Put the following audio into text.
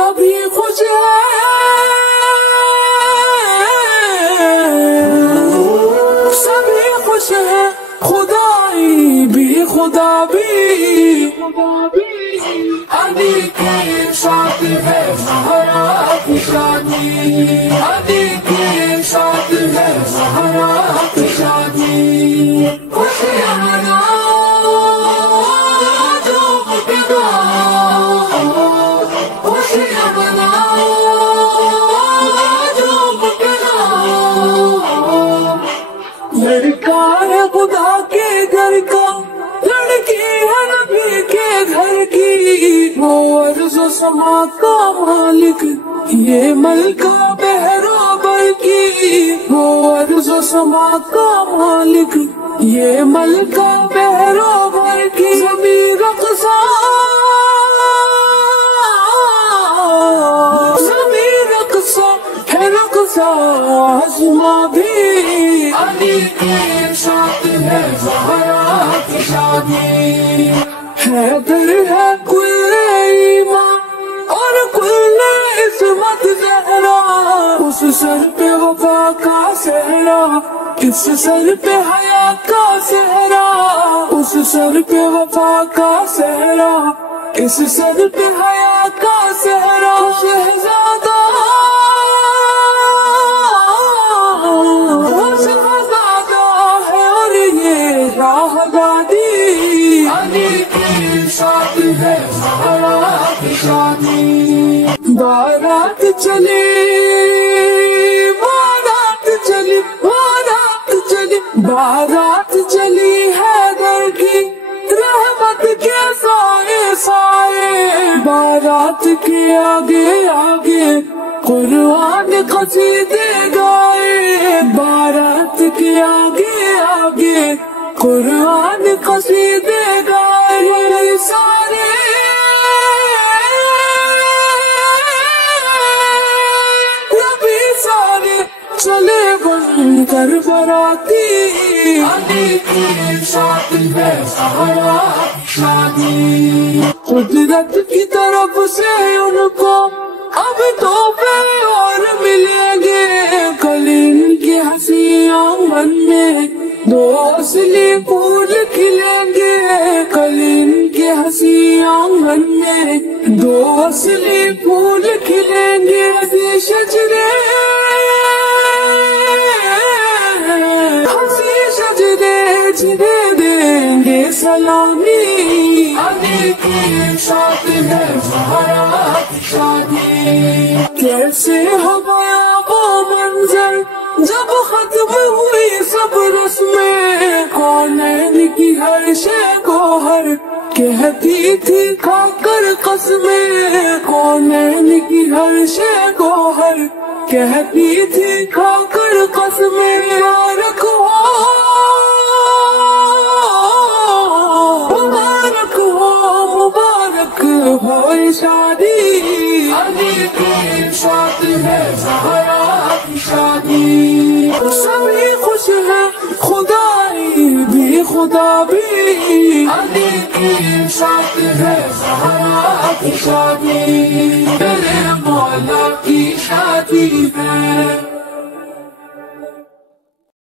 سبھی خوش سبھی خوش ہیں، خدائی بھی خدا بھی، علی کے ساتھ ہے زہرا کی شادی، علی کے ساتھ ہے زہرا کی شادی، خوشیاں مناؤ جھوم کے گاؤ، خوشیاں مناؤ جھوم کے گاؤ، لڑکا ہے خدا کے گھر کا، لڑکی ہے نبی کے گھر کی، وہ عرض و سما کا مالک یہ ملکہ بہرو بر کی، وہ عرض و سما کا مالک یہ ملکہ بہرو بر کی، زمین رقصہ زمین رقصہ ہے رقصہ آسماں بھی، علی کے ساتھ ہے زہرا کی شادی، حیدر ہے کل ایمان اور کل عصمت زہرا، اس سر پہ وفا کا صحرا، اس سر پہ حیا کا صحرا، اس سر پہ وفا کا صحرا، اس سر پہ حیا کا صحرا، شہزادہ شہزادہ ہے اور یہ راہ گادی، علی کے ساتھ ہے زہرا کی شادی، بارات چلی بارات چلی بارات چلی بارات چلی حیدر کی، رحمت کے سائے سائے، بارات کے آگے آگے قرآن قصیدے گائے، بارات کے آگے آگے قرآن قصیدے گائے، سارے نبی سارے چلے بن کر براتی، علی کے ساتھ ہے زہرا کی شادی، قدرت کی طرف سے ان کو اب تحفے اور ملیں گے، کل ان کی ہنسی آنگن میں دو اصلی پھول کھلیں گے، کل ان کی ہنسی آنگن میں دو اصلی پھول کھلیں گے، ہنسی شجرے ہنسی شجرے جنہیں دیں گے سلامی، علی کے ساتھ ہے زہرا کی شادی، کیسے ہو گیا وہ منظر جب ختم ہوئی سب رسمیں، کونین کی ہر شے گوہر کہتی تھی کھا کر قسمیں، کونین کی ہر شے گوہر کہتی تھی کھا کر قسمیں، مبارک ہو مبارک ہو مبارک ہو شادی، علی کے ساتھ ہے زہرا کی شادی، سبھی خوش ہیں، خدائی بھی خدا بھی، علی کے ساتھ ہے زہرا کی شادی، میرے مولا کی شادی ہے۔